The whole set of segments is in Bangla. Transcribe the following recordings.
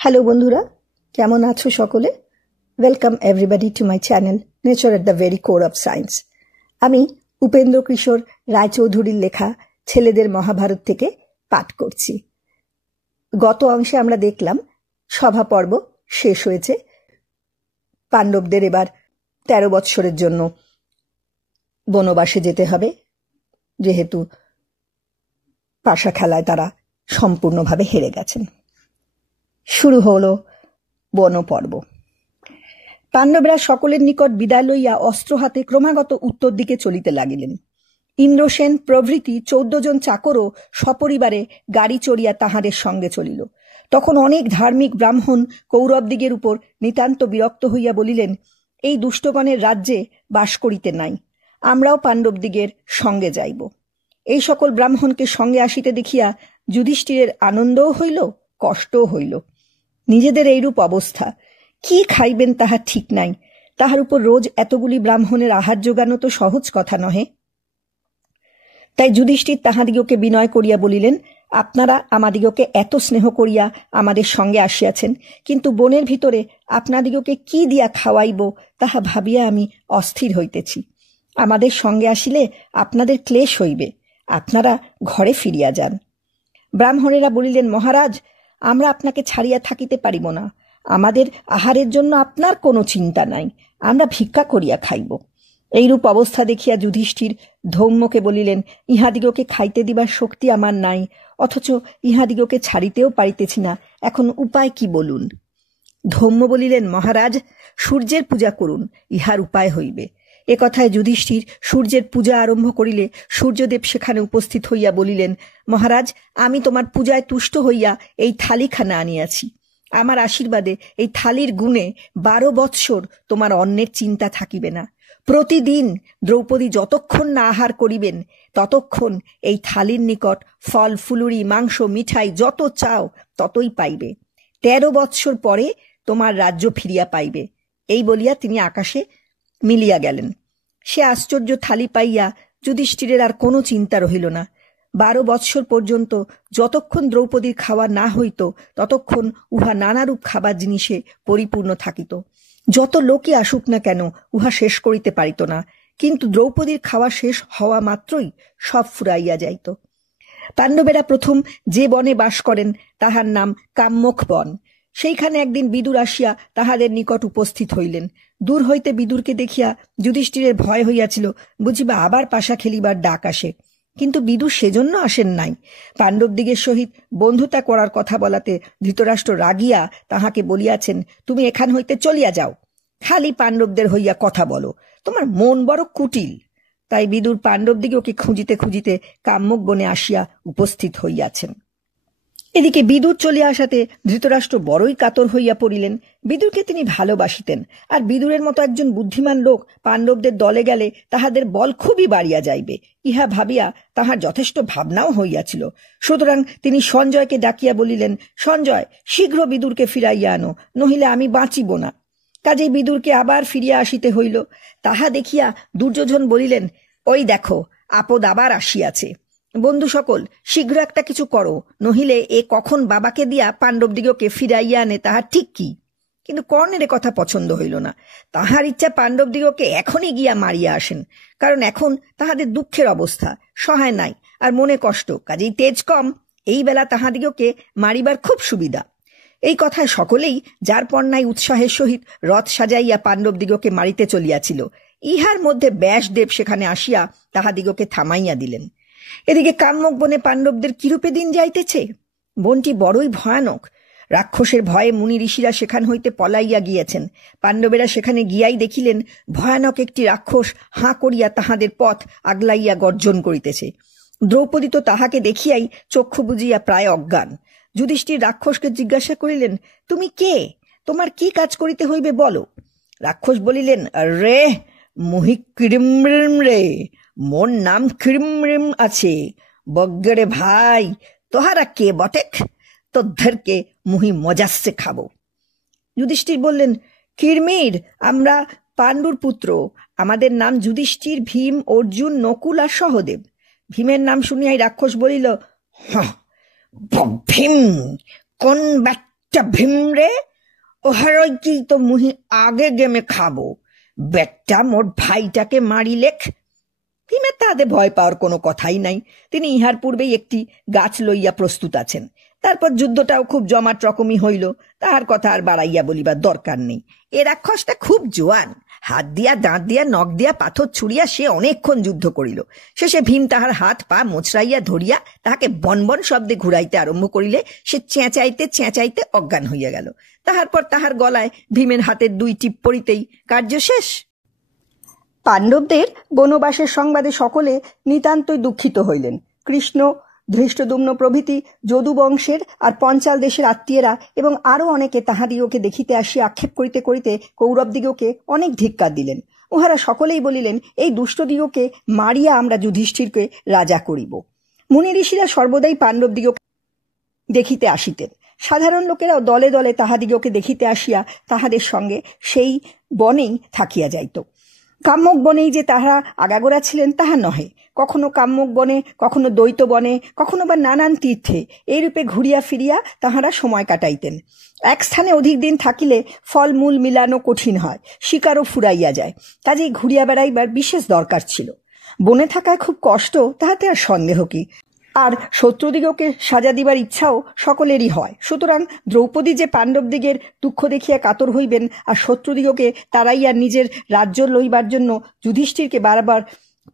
হ্যালো বন্ধুরা, কেমন আছো সকলে? Welcome everybody to my channel nature at the very core of science. আমি উপেন্দ্র কিশোর রায়চৌধুরীর লেখা ছেলেদের মহাভারত থেকে পাঠ করছি। গত অংশে আমরা দেখলাম সভা পর্ব শেষ হয়েছে। পাণ্ডবদের এবার 13 বৎসরের জন্য বনবাসে যেতে হবে, যেহেতু পাশা খেলায় তারা সম্পূর্ণভাবে হেরে গেছেন। শুরু হলো বনপর্ব। পাণ্ডবরা সকলের নিকট বিদায় লইয়া অস্ত্র হাতে ক্রমাগত উত্তর দিকে চলিতে লাগিলেন। ইন্দ্রসেন প্রভৃতি 14 জন চাকরও সপরিবারে গাড়ি চড়িয়া তাহাদের সঙ্গে চলিল। তখন অনেক ধার্মিক ব্রাহ্মণ কৌরবদিগের উপর নিতান্ত বিরক্ত হইয়া বলিলেন, এই দুষ্টগণের রাজ্যে বাস করিতে নাই, আমরাও পাণ্ডবদিগের সঙ্গে যাইব। এই সকল ব্রাহ্মণকে সঙ্গে আসিতে দেখিয়া যুধিষ্ঠিরের আনন্দও হইল, কষ্টও হইল। নিজেদের এইরূপ অবস্থা, কি খাইবেন তাহা ঠিক নাই, তাহার উপর রোজ এতগুলি ব্রাহ্মণের আহার যোগানো তো সহজ কথা নহে। তাই যুধিষ্ঠির তাহাদিগকে বিনয় করিয়া বলিলেন, আপনারা আমাদিগকে এত স্নেহ করিয়া আমাদের সঙ্গে আসিয়াছেন, কিন্তু বনের ভিতরে আপনাদিগকে কি দিয়া খাওয়াইব তাহা ভাবিয়া আমি অস্থির হইতেছি। আমাদের সঙ্গে আসিলে আপনাদের ক্লেশ হইবে, আপনারা ঘরে ফিরিয়া যান। ব্রাহ্মণেরা বলিলেন, মহারাজ, আমরা আপনাকে ছাড়িয়া থাকিতে পারিব না। আমাদের আহারের জন্য আপনার কোনো চিন্তা নাই, আমরা ভিক্ষা করিয়া খাইব। এইরূপ অবস্থা দেখিয়া যুধিষ্ঠির ধৌম্যকে বলিলেন, ইহাদিগকে খাইতে দিবার শক্তি আমার নাই, অথচ ইহাদিগকে ছাড়িতেও পারিতেছি না, এখন উপায় কি বলুন। ধৌম্য বলিলেন, মহারাজ, সূর্যের পূজা করুন, ইহার উপায় হইবে। এ কথায় যুধিষ্ঠির সূর্যের পূজা আরম্ভ করিলে সূর্যদেব সেখানে উপস্থিত হইয়া বলিলেন, মহারাজ, আমি তোমার পূজায় তুষ্ট হইয়া এই থালিখানা আনিয়াছি। আমার আশীর্বাদে এই থালির গুণে 12 বৎসর তোমার অন্নের চিন্তা থাকিবে না। প্রতিদিন দ্রৌপদী যতক্ষণ না আহার করিবেন ততক্ষণ এই থালির নিকট ফল ফুলুরি মাংস মিঠাই যত চাও ততই পাইবে। 13 বৎসর পরে তোমার রাজ্য ফিরিয়া পাইবে। এই বলিয়া তিনি আকাশে মিলিয়া গেলেন। সে আশ্চর্য থালি পাইয়া যুধিষ্ঠিরের আর কোনো চিন্তা রহিল না। 12 বৎসর পর্যন্ত যতক্ষণ দ্রৌপদীর খাওয়া না হইত ততক্ষণ উহা নানারূপ খাবার জিনিসে পরিপূর্ণ থাকিত। যত লোকই আসুক না কেন উহা শেষ করিতে পারিত না, কিন্তু দ্রৌপদীর খাওয়া শেষ হওয়া মাত্রই সব ফুরাইয়া যাইত। পাণ্ডবেরা প্রথম যে বনে বাস করেন তাহার নাম কাম্যক বন। সেইখানে একদিন বিদুর আসিয়া তাহাদের নিকট উপস্থিত হইলেন। দূর হইতে বিদুরকে দেখিয়া যুধিষ্ঠিরের ভয় হইয়াছিল, বুঝিবা আবার পাশা খেলিবার ডাক আসে। কিন্তু বিদুর সেজন্য আসেন নাই। পাণ্ডবদিগের সহিত বন্ধুতা করার কথা বলাতে ধৃতরাষ্ট্র রাগিয়া তাহাকে বলিয়াছেন, তুমি এখান হইতে চলিয়া যাও, খালি পাণ্ডবদের হইয়া কথা বলো, তোমার মন বড় কুটিল। তাই বিদুর পাণ্ডবদিগকে খুঁজিতে খুঁজিতে কাম্যক বনে আসিয়া উপস্থিত হইয়াছেন। এদিকে বিদুর চলিয়া আসাতে ধৃতরাষ্ট্র বড়ই কাতর হইয়া পড়িলেন। বিদুরকে তিনি ভালোবাসিতেন, আর বিদুরের মতো একজন বুদ্ধিমান লোক পাণ্ডবদের দলে গেলে তাহাদের বল খুবই বাড়িয়া যাইবে, ইহা ভাবিয়া তাহার যথেষ্ট ভাবনাও হইয়াছিল। সুতরাং তিনি সঞ্জয়কে ডাকিয়া বলিলেন, সঞ্জয়, শীঘ্র বিদুরকে ফিরাইয়া আনো, নহিলে আমি বাঁচিব না। কাজেই বিদুরকে আবার ফিরিয়া আসিতে হইল। তাহা দেখিয়া দুর্যোধন বলিলেন, ওই দেখো, আপদ আবার আসিয়াছে। বন্ধু সকল, শীঘ্র একটা কিছু করো, নহিলে এ কখন বাবাকে দিয়া পাণ্ডবদিগকে ফিরাইয়া আনে তাহার ঠিক কি। কিন্তু কর্ণের কথা পছন্দ হইল না। তাহার ইচ্ছা পাণ্ডবদিগকে এখনই গিয়া মারিয়া আসেন, কারণ এখন তাহাদের দুঃখের অবস্থা, সহায় নাই আর মনে কষ্ট, কাজেই তেজ কম, এই বেলা তাহাদিগকে মারিবার খুব সুবিধা। এই কথায় সকলেই যার পর নাই উৎসাহের সহিত রথ সাজাইয়া পাণ্ডবদিগকে মারিতে চলিয়াছিল। ইহার মধ্যে ব্যাসদেব সেখানে আসিয়া তাহাদিগকে থামাইয়া দিলেন। এদিকে কাম্যক বনে পাণ্ডবদের কিরূপে দিন যাইতেছে। বনটি বড়ই ভয়ানক। রাক্ষসের ভয়ে মুনি ঋষিরা সেখান হইতে পলাইয়া গিয়েছেন। পাণ্ডবেরা সেখানে গিয়াই দেখিলেন ভয়ানক একটি রাক্ষস হাঁ করিয়া তাহাদের পথ আগলাইয়া গর্জন করিতেছে। দ্রৌপদী তো তাহাকে দেখিয়াই চক্ষু বুজিয়া প্রায় অজ্ঞান। যুধিষ্ঠির রাক্ষসকে জিজ্ঞাসা করিলেন, তুমি কে? তোমার কি কাজ করিতে হইবে বলো। রাক্ষস বলিলেন, রে মুহি কিরিমরিম রে, মোর নাম কিরিমরিম আছে। বজ্ঞরে ভাই, তোহারা কে বটেক? তোদেরকে মুহি মজাসে খাবো। যুধিষ্ঠির বললেন, কিরমির, আমরা পাণ্ডুর পুত্র, আমাদের নাম যুধিষ্ঠির, ভীম, অর্জুন, নকুল আর সহদেব। ভীমের নাম শুনিয়াই রাক্ষস বলিল, ভীম, কোন ভিমরে ওহারই কি তো মুহি আগে গেমে খাবো, বেটা মোর ভাইটাকে মারিলেখ। ভীমের তাহাতে ভয় পাওয়ার কোনো কথাই নাই। তিনি ইহার পূর্বেই একটি গাছ লইয়া প্রস্তুত আছেন। তারপর যুদ্ধটাও খুব জমাট রকমই হইল, তাহার কথা আর বাড়াইয়া বলিবার দরকার নেই। এ রাক্ষসটা খুব জোয়ান, হাত দিয়া দাঁত দিয়া নখ দিয়া পাথর ছুড়িয়া সে অনেকক্ষণ যুদ্ধ করিল। শেষে ভীম তাহার হাত পা মোচড়াইয়া ধরিয়া তাহাকে বনবন শব্দে ঘুরাইতে আরম্ভ করিলে সে চেঁচাইতে চেঁচাইতে অজ্ঞান হইয়া গেল। তাহার পর তাহার গলায় ভীমের হাতের 2 টিপ পড়িতেই কার্য শেষ। পাণ্ডবদের বনবাসের সংবাদে সকলে নিতান্তই দুঃখিত হইলেন। কৃষ্ণ, ধৃষ্টদ্যুম্ন প্রভৃতি যদু বংশের আর পঞ্চাল দেশের আত্মীয়রা এবং আরও অনেকে তাহাদিগকে দেখিতে আসিয়া আক্ষেপ করিতে করিতে কৌরবদিগকে অনেক ধিক্কার দিলেন। উহারা সকলেই বলিলেন, এই দুষ্টদিগকে মারিয়া আমরা যুধিষ্ঠিরকে রাজা করিব। মুনি ঋষিরা সর্বদাই পাণ্ডবদিগকে দেখিতে আসিতেন। সাধারণ লোকেরাও দলে দলে তাহাদিগকে দেখিতে আসিয়া তাহাদের সঙ্গে সেই বনেই থাকিয়া যাইত। কাম্যক বনেই যে তাহারা আগাগোড়া ছিলেন তাহা নহে, কখনো কাম্যক বনে, কখনো দ্বৈত বনে, কখনো বা নানান তীর্থে এইরূপে ঘুরিয়া ফিরিয়া তাহারা সময় কাটাইতেন। এক স্থানে অধিক দিন থাকিলে ফলমূল মিলানো কঠিন হয়, শিকারও ফুরাইয়া যায়, কাজেই ঘুরিয়া বেড়াইবার বিশেষ দরকার ছিল। বনে থাকায় খুব কষ্ট, তাহাতে আর সন্দেহ কি। আর শত্রুদিগকে সাজা দিবার ইচ্ছাও সকলেরই হয়। সুতরাং দ্রৌপদী যে পাণ্ডবদিগের দুঃখ দেখিয়া কাতর হইবেন আর শত্রুদিগকে তাড়াইয়া নিজের রাজ্য লইবার জন্য যুধিষ্ঠিরকে বারবার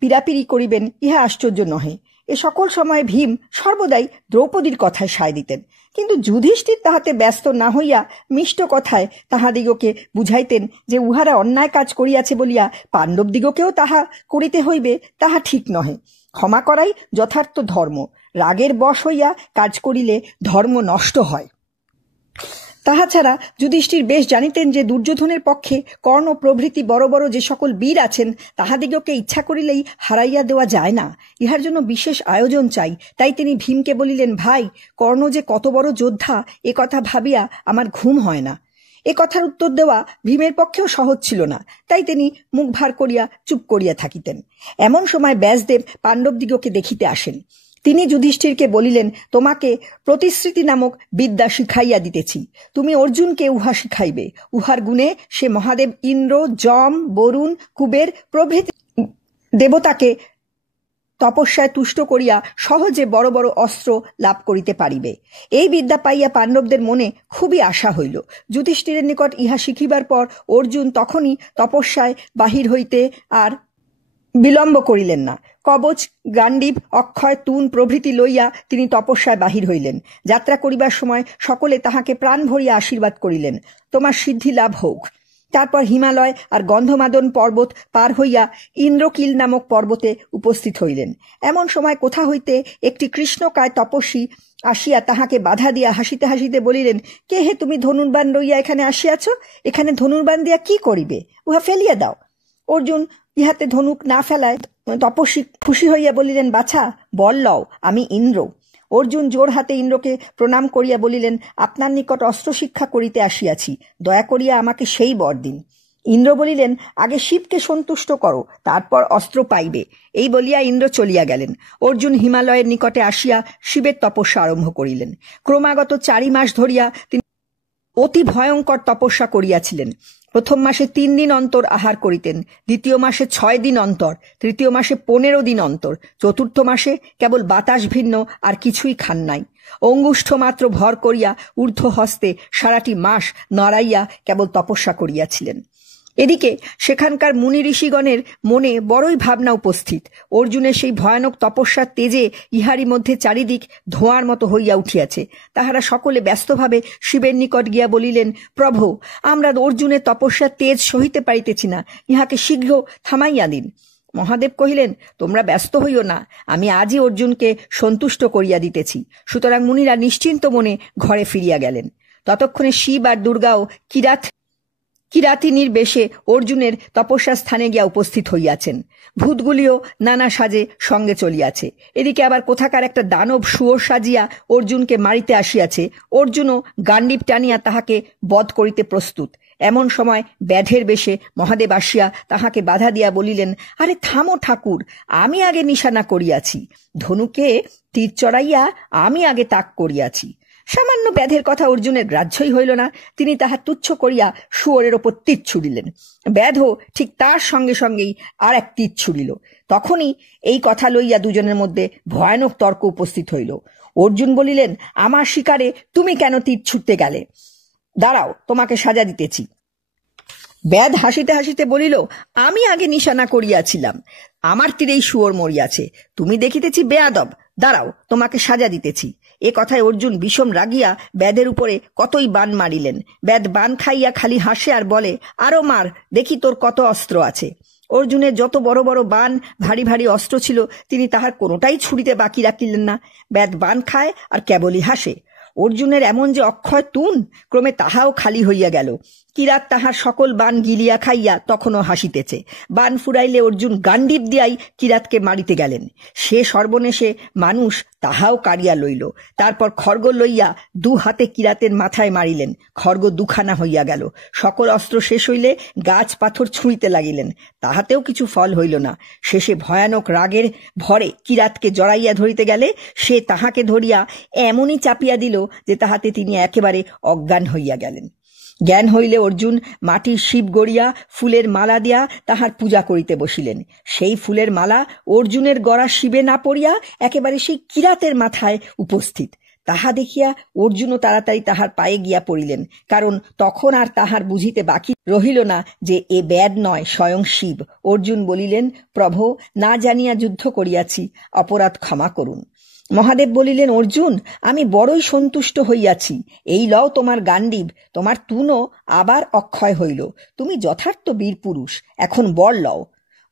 পীড়াপিড়ি করিবেন, ইহা আশ্চর্য নহে। এ সকল সময় ভীম সর্বদাই দ্রৌপদীর কথায় সায় দিতেন, কিন্তু যুধিষ্ঠির তাহাতে ব্যস্ত না হইয়া মিষ্ট কথায় তাহাদিগকে বুঝাইতেন যে উহারা অন্যায় কাজ করিয়াছে বলিয়া পাণ্ডবদিগকেও তাহা করিতে হইবে, তাহা ঠিক নহে। ক্ষমা করাই যথার্থ ধর্ম। রাগের বশ হইয়া কাজ করিলে ধর্ম নষ্ট হয়। তাহা ছাড়া যুধিষ্ঠির বেশ জানিতেন যে দুর্যোধনের পক্ষে কর্ণ প্রভৃতি বড় বড় যে সকল বীর আছেন তাহাদিগকে ইচ্ছা করিলেই হারাইয়া দেওয়া যায় না, ইহার জন্য বিশেষ আয়োজন চাই। তাই তিনি ভীমকে বলিলেন, ভাই, কর্ণ যে কত বড় যোদ্ধা এ কথা ভাবিয়া আমার ঘুম হয় না। এ কথার উত্তর দেওয়া ভীমের পক্ষেও সহজ ছিল না, তাই তিনি মুখ ভার করিয়া চুপ করিয়া থাকিতেন। এমন সময় ব্যাসদেব পাণ্ডবদিগকে দেখিতে আসেন। তিনি যুধিষ্ঠিরকে বলিলেন, তোমাকে প্রতিশ্রুতি নামক বিদ্যা শিখাইয়া দিতেছি, তুমি অর্জুনকে উহা শিখাইবে। উহার গুণে সে মহাদেব ইন্দ্র, যম, বরুণ, কুবের প্রভৃতি দেবতাকে তপস্যায় তুষ্ট করিয়া সহজে বড় বড় অস্ত্র লাভ করিতে পারিবে। এই বিদ্যা পাইয়া পাণ্ডবদের মনে খুবই আশা হইল। যুধিষ্ঠিরের নিকট ইহা শিখিবার পর অর্জুন তখনই তপস্যায় বাহির হইতে আর বিলম্ব করিলেন না। কবচ, গান্ডীব, অক্ষয়, তুন প্রভৃতি লইয়া তিনি তপস্যায় বাহির হইলেন। যাত্রা করিবার সময় সকলে তাহাকে প্রাণ ভরিয়া আশীর্বাদ করিলেন, তোমার সিদ্ধি লাভ হোক। তারপর হিমালয় আর গন্ধমাদন পর্বত পার হইয়া ইন্দ্রকিল নামক পর্বতে উপস্থিত হইলেন। এমন সময় কোথা হইতে একটি কৃষ্ণকায় তপস্বী আসিয়া তাহাকে বাধা দিয়া হাসিতে হাসিতে বলিলেন, কে হে তুমি ধনুর্বাণ লইয়া এখানে আসিয়াছ? এখানে ধনুর্বাণ দিয়া কি করিবে? উহা ফেলিয়া দাও। অর্জুন ইহাতে ধনুক না ফেলায় তপস্বী খুশি হইয়া বলিলেন, বাছা, বল লও, আমি ইন্দ্র। অর্জুন জোর হাতে ইন্দ্রকে প্রণাম করিয়া বলিলেন, আপনার নিকট অস্ত্র শিক্ষা করিতে আসিয়াছি, দয়া করিয়া আমাকে সেই বর দিন। ইন্দ্র বলিলেন, আগে শিবকে সন্তুষ্ট করো, তারপর অস্ত্র পাইবে। এই বলিয়া ইন্দ্র চলিয়া গেলেন। অর্জুন হিমালয়ের নিকটে আসিয়া শিবের তপস্যা আরম্ভ করিলেন। ক্রমাগত 4 মাস ধরিয়া তিনি অতি ভয়ঙ্কর তপস্যা করিয়াছিলেন। প্রথম মাসে 3 দিন অন্তর আহার করিতেন, দ্বিতীয় মাসে 6 দিন অন্তর, তৃতীয় মাসে 15 দিন অন্তর, চতুর্থ মাসে কেবল বাতাস ভিন্ন আর কিছুই খান নাই। অঙ্গুষ্ঠ মাত্র ভর করিয়া ঊর্ধ্ব হস্তে সারাটি মাস নাড়াইয়া কেবল তপস্যা করিয়াছিলেন। এদিকে সেখানকার মুনি ঋষিগণের মনে বড়ই ভাবনা উপস্থিত। অর্জুনের সেই ভয়ানক তপস্যার তেজে ইহারই মধ্যে চারিদিক ধোঁয়ার মতো হইয়া উঠিয়াছে। তাহারা সকলে ব্যস্তভাবে শিবের নিকট গিয়া বলিলেন, প্রভু, আমরা অর্জুনের তপস্যার তেজ সহিতে পারিতেছি না, ইহাকে শীঘ্র থামাইয়া দিন। মহাদেব কহিলেন, তোমরা ব্যস্ত হইও না, আমি আজই অর্জুনকে সন্তুষ্ট করিয়া দিতেছি। সুতরাং মুনিরা নিশ্চিন্ত মনে ঘরে ফিরিয়া গেলেন। ততক্ষণে শিব আর দুর্গাও কিরাতিনীর বেশে অর্জুনের তপস্যা স্থানে গিয়া উপস্থিত হইয়াছেন। ভূতগুলিও নানা সাজে সঙ্গে চলিয়াছে। এদিকে আবার কোথাকার একটা দানব শুয়োর সাজিয়া অর্জুনকে মারিতে আসিয়াছে। অর্জুনও গান্ডীব টানিয়া তাহাকে বধ করিতে প্রস্তুত। এমন সময় ব্যাধের বেশে মহাদেব আসিয়া তাহাকে বাধা দিয়া বলিলেন, আরে থামো ঠাকুর, আমি আগে নিশানা করিয়াছি, ধনুকে তীর চড়াইয়া আমি আগে তাক করিয়াছি। সামান্য ব্যাধের কথা অর্জুনের গ্রাহ্যই হইল না। তিনি তাহা তুচ্ছ করিয়া শুয়োরের ওপর তীর ছুড়িলেন। ব্যাধও ঠিক তার সঙ্গে সঙ্গেই আর এক তীর ছুড়িল। তখনই এই কথা লইয়া দুজনের মধ্যে ভয়ানক তর্ক উপস্থিত হইল। অর্জুন বলিলেন, আমার শিকারে তুমি কেন তীর ছুটতে গেলে? দাঁড়াও, তোমাকে সাজা দিতেছি। ব্যাধ হাসিতে হাসিতে বলিল, আমি আগে নিশানা করিয়াছিলাম, আমার তীরেই শুয়োর মরিয়াছে। তুমি দেখিতেছি বেয়াদব, দাঁড়াও, তোমাকে সাজা দিতেছি। এ কথায় অর্জুন বিষম রাগিয়া ব্যাধের উপরে কতই বান মারিলেন। ব্যাধ বান খাইয়া খালি হাসে আর বলে, আরো মার, দেখি তোর কত অস্ত্র আছে। অর্জুনের যত বড় বড় বান, ভারী ভারী অস্ত্র ছিল, তিনি তাহার কোনোটাই ছুড়িতে বাকি রাখিলেন না। ব্যাধ বান খায় আর কেবলই হাসে। অর্জুনের এমন যে অক্ষয় তুন, ক্রমে তাহাও খালি হইয়া গেল। কিরাত তাহার সকল বান গিলিয়া খাইয়া তখনও হাসিতেছে। বান ফুরাইলে অর্জুন গান্ডীব দিয়াই কিরাতকে মারিতে গেলেন। সে সর্বনেশে মানুষ তাহাও কাড়িয়া লইল। তারপর খড়গ লইয়া দু হাতে কিরাতের মাথায় মারিলেন। খড়গ দুখানা হইয়া গেল। সকল অস্ত্র শেষ হইলে গাছ পাথর ছুঁড়িতে লাগিলেন, তাহাতেও কিছু ফল হইল না। শেষে ভয়ানক রাগের ভরে কিরাতকে জড়াইয়া ধরিতে গেলে সে তাহাকে ধরিয়া এমনই চাপিয়া দিল যে তাহাতে তিনি একেবারে অজ্ঞান হইয়া গেলেন। জ্ঞান হইলে অর্জুন মাটির শিব গড়িয়া ফুলের মালা দিয়া তাহার পূজা করিতে বসিলেন। সেই ফুলের মালা অর্জুনের গড়া শিবে না পড়িয়া একেবারে সেই কিরাতের মাথায় উপস্থিত। তাহা দেখিয়া অর্জুনও তাড়াতাড়ি তাহার পায়ে গিয়া পড়িলেন, কারণ তখন আর তাহার বুঝিতে বাকি রহিল না যে এ ব্যাধ নয়, স্বয়ং শিব। অর্জুন বলিলেন, প্রভো, না জানিয়া যুদ্ধ করিয়াছি, অপরাধ ক্ষমা করুন। মহাদেব বলিলেন, অর্জুন, আমি বড়ই সন্তুষ্ট হইয়াছি। এই লও তোমার গান্ডীব, তোমার তুনও আবার অক্ষয় হইল। তুমি যথার্থ বীর পুরুষ, এখন বর লও।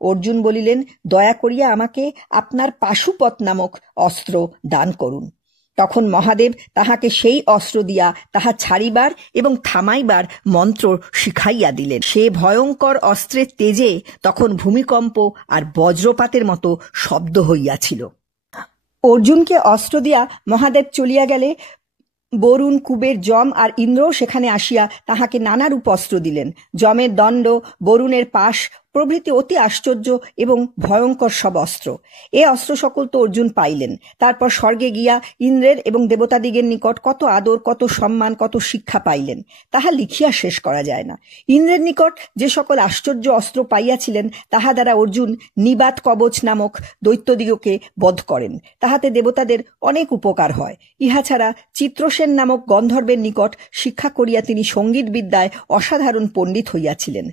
অর্জুন বলিলেন, দয়া করিয়া আমাকে আপনার পাশুপত নামক অস্ত্র দান করুন। তখন মহাদেব তাহাকে সেই অস্ত্র দিয়া তাহা ছাড়িবার এবং থামাইবার মন্ত্র শিখাইয়া দিলেন। সে ভয়ঙ্কর অস্ত্রের তেজে তখন ভূমিকম্প আর বজ্রপাতের মতো শব্দ হইয়াছিল। অর্জুনকে অস্ত্র দিয়া মহাদেব চলিয়া গেলে বরুণ, কুবের, যম আর ইন্দ্র সেখানে আসিয়া তাহাকে নানারূপ অস্ত্র দিলেন। যমের দণ্ড, বরুণের পাশ প্রভৃতি অতি আশ্চর্য এবং ভয়ঙ্কর সব অস্ত্র। এ অস্ত্র সকল তো অর্জুন পাইলেন। তারপর স্বর্গে গিয়া ইন্দ্রের এবং দেবতাদিগের নিকট কত আদর, কত সম্মান, কত শিক্ষা পাইলেন, তাহা লিখিয়া শেষ করা যায় না। ইন্দ্রের নিকট যে সকল আশ্চর্য অস্ত্র পাইয়াছিলেন, তাহা দ্বারা অর্জুন নিবাত কবচ নামক দৈত্যদিগকে বধ করেন। তাহাতে দেবতাদের অনেক উপকার হয়। ইহা ছাড়া চিত্রসেন নামক গন্ধর্বের নিকট শিক্ষা করিয়া তিনি সঙ্গীত বিদ্যায় অসাধারণ পণ্ডিত হইয়াছিলেন।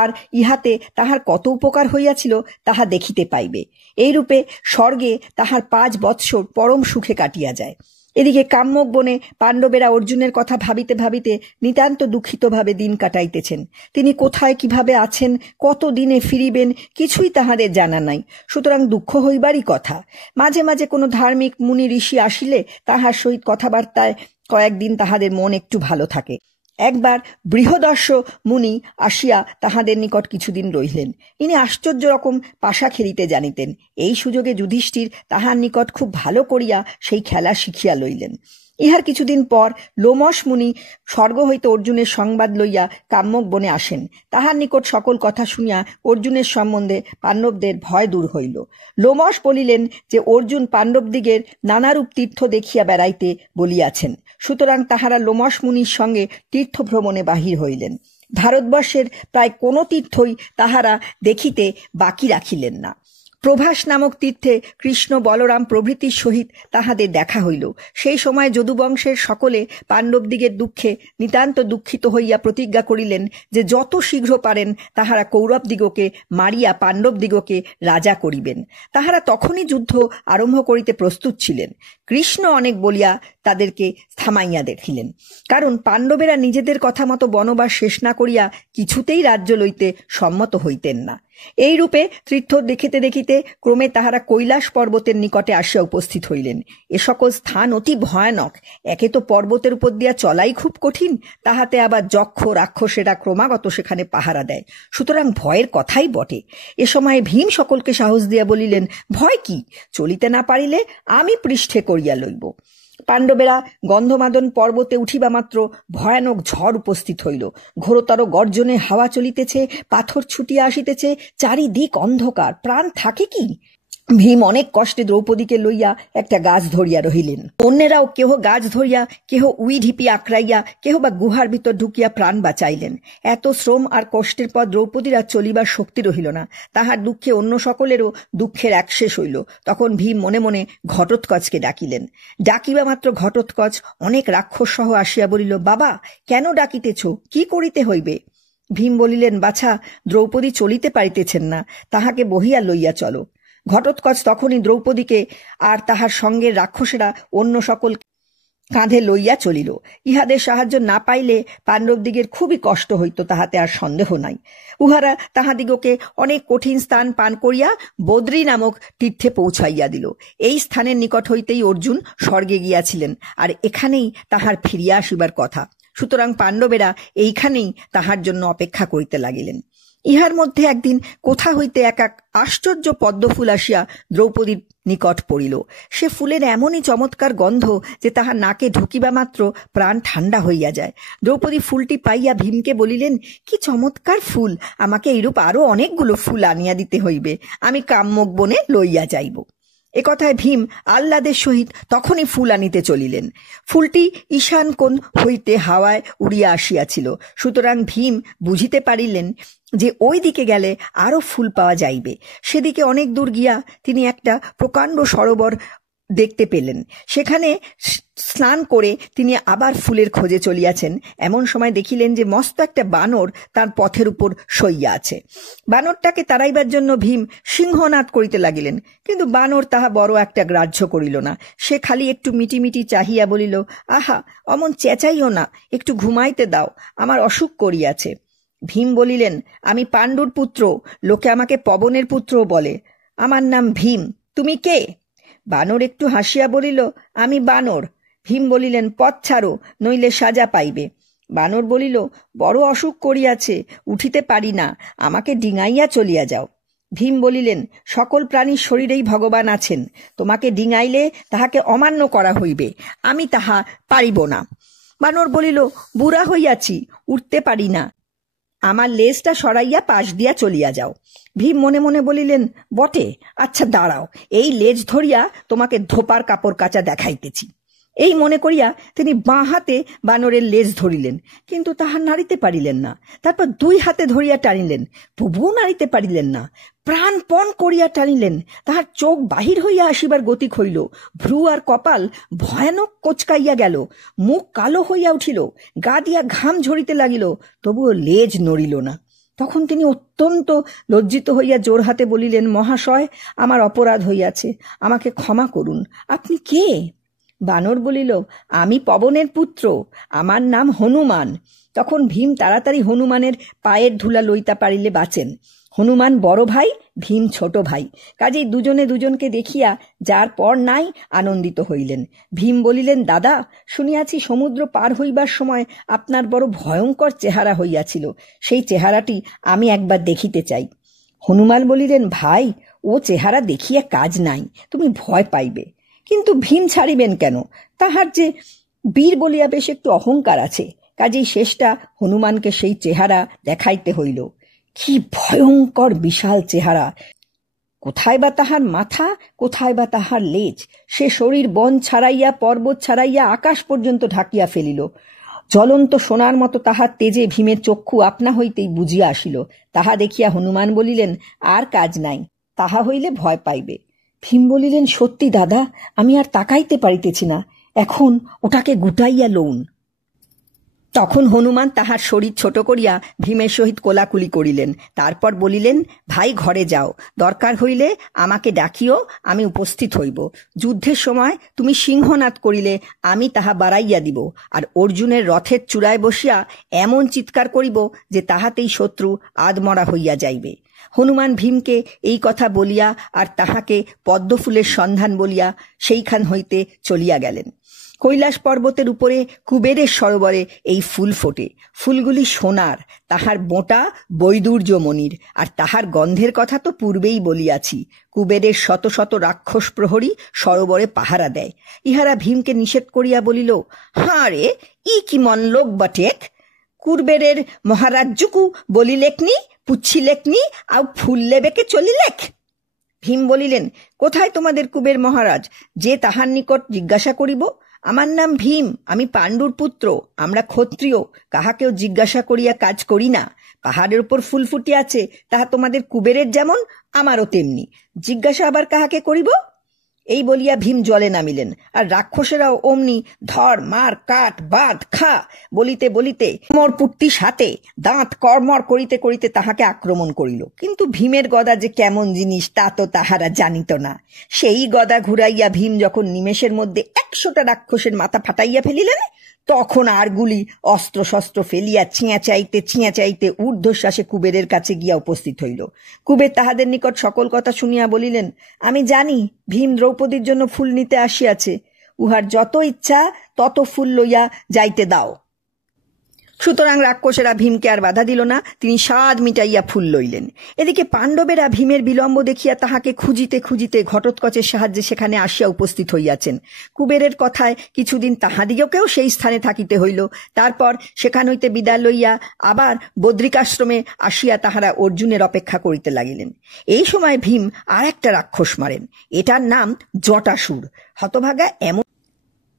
আর ইহাতে তাহার কত উপকার হইয়াছিল তাহা দেখিতে পাইবে। এইরূপে স্বর্গে তাহার 5 বৎসর পরম সুখে কাটিয়া যায়। এদিকে কাম্যক বনে পাণ্ডবেরা অর্জুনের কথা ভাবিতে ভাবিতে নিতান্ত দুঃখিতভাবে দিন কাটাইতেছেন। তিনি কোথায় কিভাবে আছেন, কত দিনে ফিরিবেন, কিছুই তাহাদের জানা নাই। সুতরাং দুঃখ হইবারই কথা। মাঝে মাঝে কোনো ধার্মিক মুনি ঋষি আসিলে তাহার সহিত কথাবার্তায় কয়েকদিন তাহাদের মন একটু ভালো থাকে। একবার বৃহদর্শ মুনি আসিয়া তাহাদের নিকট কিছুদিন রহিলেন। ইনি আশ্চর্য রকম পাশা খেলিতে জানিতেন। এই সুযোগে যুধিষ্ঠির তাহার নিকট খুব ভালো করিয়া সেই খেলা শিখিয়া লইলেন। ইহার কিছুদিন পর লোমশ মুনি স্বর্গ হইতে অর্জুনের সংবাদ লইয়া কাম্যক বনে আসেন। তাহার নিকট সকল কথা শুনিয়া অর্জুনের সম্বন্ধে পাণ্ডবদের ভয় দূর হইল। লোমশ বলিলেন যে অর্জুন পাণ্ডবদিগের নানারূপ তীর্থ দেখিয়া বেড়াইতে বলিয়াছেন। সুতরাং তাহারা লোমশ মুনির সঙ্গে তীর্থ ভ্রমণে বাহির হইলেন। ভারতবর্ষের প্রায় কোনো তীর্থই তাহারা দেখিতে বাকি রাখিলেন না। প্রভাস নামক তীর্থে কৃষ্ণ, বলরাম প্রভৃতির সহিত তাহাদের দেখা হইল। সেই সময় যদুবংশের সকলে পাণ্ডবদিগের দুঃখে নিতান্ত দুঃখিত হইয়া প্রতিজ্ঞা করিলেন যে যত শীঘ্র পারেন তাহারা কৌরবদিগকে মারিয়া পাণ্ডবদিগকে রাজা করিবেন। তাহারা তখনই যুদ্ধ আরম্ভ করিতে প্রস্তুত ছিলেন। কৃষ্ণ অনেক বলিয়া তাদেরকে থামাইয়া দেখিলেন, কারণ পাণ্ডবেরা নিজেদের কথা মতো বনবাস শেষ না করিয়া কিছুতেই রাজ্য লইতে সম্মত হইতেন না। এইরূপে তীর্থ দেখিতে দেখিতে ক্রমে তাহারা কৈলাস পর্বতের নিকটে আসিয়া উপস্থিত হইলেন। এ সকল স্থান অতি ভয়ানক। একে তো পর্বতের উপর দিয়া চলাই খুব কঠিন, তাহাতে আবার যক্ষ রাক্ষসেরা ক্রমাগত সেখানে পাহারা দেয়। সুতরাং ভয়ের কথাই বটে। এ সময় ভীম সকলকে সাহস দিয়া বলিলেন, ভয় কি, চলিতে না পারিলে আমি পৃষ্ঠে করিয়া লইব। পাণ্ডবেরা গন্ধমাদন পর্বতে উঠিবা মাত্র ভয়ানক ঝড় উপস্থিত হইল। ঘোরতর গর্জনে হাওয়া চলিতেছে, পাথর ছুটিয়া আসিতেছে, চারিদিক অন্ধকার, প্রাণ থাকে কি? ভীম অনেক কষ্টে দ্রৌপদীকে লইয়া একটা গাছ ধরিয়া রহিলেন। অন্যেরাও কেহ গাছ ধরিয়া, কেহ উই ঢিপি আঁকড়াইয়া, কেহ বা গুহার ভিতর ঢুকিয়া প্রাণ বাঁচাইলেন। এত শ্রম আর কষ্টের পর দ্রৌপদীর আর চলিবার শক্তি রহিল না। তাহার দুঃখে অন্য সকলেরও দুঃখের একশেষ হইল। তখন ভীম মনে মনে ঘটোৎকচকে ডাকিলেন। ডাকিবা মাত্র ঘটোৎকচ অনেক রাক্ষস সহ আসিয়া বলিল, বাবা, কেন ডাকিতেছ? কি করিতে হইবে? ভীম বলিলেন, বাছা, দ্রৌপদী চলিতে পারিতেছেন না, তাহাকে বহিয়া লইয়া চলো। ঘটোৎকচ তখনই দ্রৌপদীকে আর তাহার সঙ্গের রাক্ষসেরা অন্য সকল কাঁধে লইয়া চলিল। ইহাদের সাহায্য না পাইলে পাণ্ডবদিগের খুবই কষ্ট হইত, তাহাতে আর সন্দেহ নাই। উহারা তাহাদিগকে অনেক কঠিন স্থান পান করিয়া বদ্রী নামক তীর্থে পৌঁছাইয়া দিল। এই স্থানের নিকট হইতেই অর্জুন স্বর্গে গিয়াছিলেন, আর এখানেই তাহার ফিরিয়া আসিবার কথা। সুতরাং পাণ্ডবেরা এইখানেই তাহার জন্য অপেক্ষা করিতে লাগিলেন। ইহার মধ্যে একদিন কোথা হইতে এক এক আশ্চর্য পদ্মফুল আসিয়া দ্রৌপদীর নিকট পড়িল। সে ফুলের এমনই চমৎকার গন্ধ যে তাহার নাকে ঢুকিবা মাত্র প্রাণ ঠান্ডা হইয়া যায়। দ্রৌপদী ফুলটি পাইয়া ভীমকে বলিলেন, কি চমৎকার ফুল! আমাকে এইরূপ আরো অনেকগুলো ফুল আনিয়া দিতে হইবে, আমি কাম্যক বনে লইয়া যাইব। একথায় ভীম আহ্লাদের সহিত তখনই ফুল আনিতে চলিলেন। ফুলটি ঈশান কোণ হইতে হাওয়ায় উড়িয়া আসিয়াছিল। সুতরাং ভীম বুঝিতে পারিলেন যে ওই দিকে গেলে আরো ফুল পাওয়া যাইবে। সেদিকে অনেক দূর গিয়া তিনি একটা প্রকাণ্ড সরোবর দেখতে পেলেন। সেখানে স্নান করে তিনি আবার ফুলের খোঁজে চলিয়াছেন। এমন সময় দেখিলেন যে মস্ত একটা বানর তার পথের উপর শইয়া আছে। বানরটাকে তাড়াইবার জন্য ভীম সিংহনাদ করিতে লাগিলেন, কিন্তু বানর তাহা বড় একটা গ্রাহ্য করিল না। সে খালি একটু মিটিমিটি চাহিয়া বলিল, আহা, অমন চেঁচাইও না, একটু ঘুমাইতে দাও, আমার অসুখ করিয়াছে। ভীম বলিলেন, আমি পাণ্ডুর পুত্র, লোকে আমাকে পবনের পুত্র বলে, আমার নাম ভীম, তুমি কে? বানর একটু হাসিয়া বলিল, আমি বানর। ভীম বলিলেন, পথ ছাড়ো, নইলে সাজা পাইবে। বানর বলিল, বড় অসুখ করিয়াছে, উঠিতে পারি না, আমাকে ডিঙাইয়া চলিয়া যাও। ভীম বলিলেন, সকল প্রাণীর শরীরেই ভগবান আছেন, তোমাকে ডিঙাইলে তাহাকে অমান্য করা হইবে, আমি তাহা পারিব না। বানর বলিল, বুড়া হইয়াছি, উঠতে পারি না, আমার লেজটা সরাইয়া পাশ দিয়া চলিয়া যাও। ভীম মনে মনে বলিলেন, বটে, আচ্ছা দাঁড়াও, এই লেজ ধরিয়া তোমাকে ধোপার কাপড় কাচা দেখাইতেছি। এই মনে করিয়া তিনি বাঁ হাতে বানরের লেজ ধরিলেন, কিন্তু তাহা নাড়িতে পারিলেন না। তারপর দুই হাতে ধরিয়া টানিলেন, তবুও নাড়িতে পারিলেন না। প্রাণপণ করিয়া টানিলেন, তাহার চোখ বাহির হইয়া আসিবার গতিক হইল। ভ্রু আর কপাল ভয়ানক কোচকাইয়া গেল, মুখ কালো হইয়া উঠিল, গা দিয়া ঘাম ঝরিতে লাগিল, তবুও লেজ নড়িল না। তখন তিনি অত্যন্ত লজ্জিত হইয়া জোর হাতে বলিলেন, মহাশয়, আমার অপরাধ হইয়াছে, আমাকে ক্ষমা করুন। আপনি কে? বানর বলিল, আমি পবনের পুত্র, আমার নাম হনুমান। তখন ভীম তাড়াতাড়ি হনুমানের পায়ের ধুলা লইতে পারিলে বাঁচেন। হনুমান বড় ভাই, ভীম ছোট ভাই, কাজেই দুজনে দুজনকে দেখিয়া যার পর নাই আনন্দিত হইলেন। ভীম বলিলেন, দাদা, শুনিয়াছি সমুদ্র পার হইবার সময় আপনার বড় ভয়ঙ্কর চেহারা হইয়াছিল, সেই চেহারাটি আমি একবার দেখিতে চাই। হনুমান বলিলেন, ভাই, ও চেহারা দেখিয়া কাজ নাই, তুমি ভয় পাইবে। কিন্তু ভীম ছাড়িবেন কেন? তাহার যে বীর বলিয়া বেশ একটু অহংকার আছে, কাজেই শেষটা হনুমানকে সেই চেহারা দেখাইতে হইল। কি ভয়ঙ্কর বিশাল চেহারা! কোথায় বা তাহার মাথা, কোথায় বা তাহার লেজ! সে শরীর বন ছাড়াইয়া, পর্বত ছাড়াইয়া আকাশ পর্যন্ত ঢাকিয়া ফেলিল। জ্বলন্ত সোনার মতো তাহার তেজে ভীমের চক্ষু আপনা হইতেই বুঝিয়া আসিল। তাহা দেখিয়া হনুমান বলিলেন, আর কাজ নাই, তাহা হইলে ভয় পাইবে। ভীম বলিলেন, সত্যি দাদা, আমি আর তাকাইতে পারিতেছি না, এখন ওটাকে গুটাইয়া লউন। তখন হনুমান তাহার শরীর ছোট করিয়া ভীমের সহিত কোলাকুলি করিলেন। তারপর বলিলেন, ভাই, ঘরে যাও, দরকার হইলে আমাকে ডাকিও, আমি উপস্থিত হইব। যুদ্ধের সময় তুমি সিংহনাদ করিলে আমি তাহা বাড়াইয়া দিব, আর অর্জুনের রথের চূড়ায় বসিয়া এমন চিৎকার করিব যে তাহাতেই শত্রু আধমরা হইয়া যাইবে। হনুমান ভীমকে এই কথা বলিয়া আর তাহাকে পদ্মফুলের সন্ধান বলিয়া সেইখান হইতে চলিয়া গেলেন। কৈলাস পর্বতের উপরে কুবেরের সরোবরে এই ফুল ফোটে। ফুলগুলি সোনার, তাহার বোঁটা বৈদুর্যমণির, আর তাহার গন্ধের কথা তো পূর্বেই বলিয়াছি। কুবেরের শত শত রাক্ষস প্রহরী সরোবরে পাহারা দেয়। ইহারা ভীমকে নিষেধ করিয়া বলিল, হাঁ রে, ই কি মন লোক বটেক! কুবেরের মহারাজ্যকু বলিলেকনি, পুচ্ছিলেকনি, আউ ফুল লেবেকে চলিলেক। ভীম বলিলেন, কোথায় তোমাদের কুবের মহারাজ, যে তাহার নিকট জিজ্ঞাসা করিব? আমার নাম ভীম, আমি পাণ্ডুর পুত্র, আমরা ক্ষত্রিয়, কাহাকেও জিজ্ঞাসা করিয়া কাজ করি না। পাহাড়ের উপর ফুল ফুটিয়াছে, তাহা তোমাদের কুবেরের যেমন, আমারও তেমনি, জিজ্ঞাসা আবার কাহাকে করিব? এই বলিয়া ভীম জলে নামিলেন, আর রাক্ষসেরাও অমনি ধর, মার, কাট, বাঁধ, খা বলিতে বলিতে মরপুট্টি সাথে দাঁত কর্মর করিতে করিতে তাহাকে আক্রমণ করিল। কিন্তু ভীমের গদা যে কেমন জিনিস তা তো তাহারা জানিত না। সেই গদা ঘুরাইয়া ভীম যখন নিমেষের মধ্যে 100টা রাক্ষসের মাথা ফাটাইয়া ফেলিলেন, তখন আর গুলি অস্ত্র শস্ত্র ফেলিয়া ছিঁয়া চাইতে ঊর্ধ্বশ্বাসে কুবেরের কাছে গিয়া উপস্থিত হইল। কুবের তাহাদের নিকট সকল কথা শুনিয়া বলিলেন, আমি জানি ভীম দ্রৌপদীর জন্য ফুল নিতে আসিয়াছে, উহার যত ইচ্ছা তত ফুল লইয়া যাইতে দাও। সুতরাং রাক্ষসেরা ভীমকে আর বাধা দিল না, তিনি স্বাদ মিটাইয়া ফুল লইলেন। এদিকে পাণ্ডবেরা ভীমের বিলম্ব দেখিয়া তাহাকে খুঁজিতে খুঁজিতে ঘটোৎকচের সাহায্যে সেখানে আসিয়া উপস্থিত হইয়াছেন। কুবেরের কথায় কিছুদিন তাহাদিগকেও সেই স্থানে থাকিতে হইল। তারপর সেখান হইতে বিদায় লইয়া আবার বদ্রিকাশ্রমে আসিয়া তাহারা অর্জুনের অপেক্ষা করিতে লাগিলেন। এই সময় ভীম আর একটা রাক্ষস মারেন, এটার নাম জটাসুর। হতভাগা এমন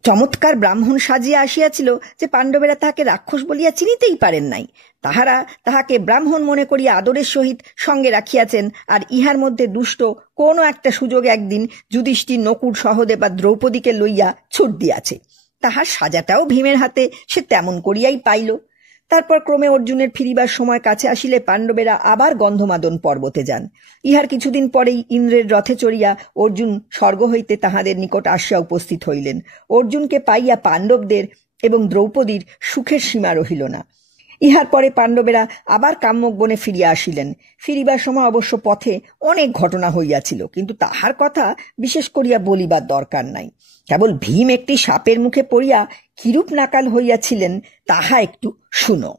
চমৎকার ব্রাহ্মণ সাজিয়া আসিয়াছিল যে পাণ্ডবেরা তাহাকে রাক্ষস বলিয়া চিনিতেই পারেন নাই। তাহারা তাহাকে ব্রাহ্মণ মনে করিয়া আদরের সহিত সঙ্গে রাখিয়াছেন, আর ইহার মধ্যে দুষ্ট কোনো একটা সুযোগে একদিন যুধিষ্ঠির, নকুল, সহদেব বা দ্রৌপদীকে লইয়া ছুট দিয়াছে। তাহার সাজাটাও ভীমের হাতে সে তেমন করিয়াই পাইল। তারপর ক্রমে অর্জুনের ফিরিবার সময় কাছে আসিলে পাণ্ডবেরা আবার গন্ধমাদন পর্বতে যান। ইহার কিছুদিন পরেই ইন্দ্রের রথে চড়িয়া অর্জুন স্বর্গ হইতে তাহাদের নিকট আসিয়া উপস্থিত হইলেন। অর্জুনকে পাইয়া পাণ্ডবদের এবং দ্রৌপদীর সুখের সীমা রহিল না। ইহার পরে পাণ্ডবেরা আবার কাম্যক বনে ফিরিয়া আসিলেন। ফিরিবার সময় অবশ্য পথে অনেক ঘটনা হইয়াছিল, কিন্তু তাহার কথা বিশেষ করিয়া বলিবার দরকার নাই। কেবল ভীম একটি সাপের মুখে পড়িয়া কিরূপ নাকাল হইয়াছিলেন তাহা একটু শুনো।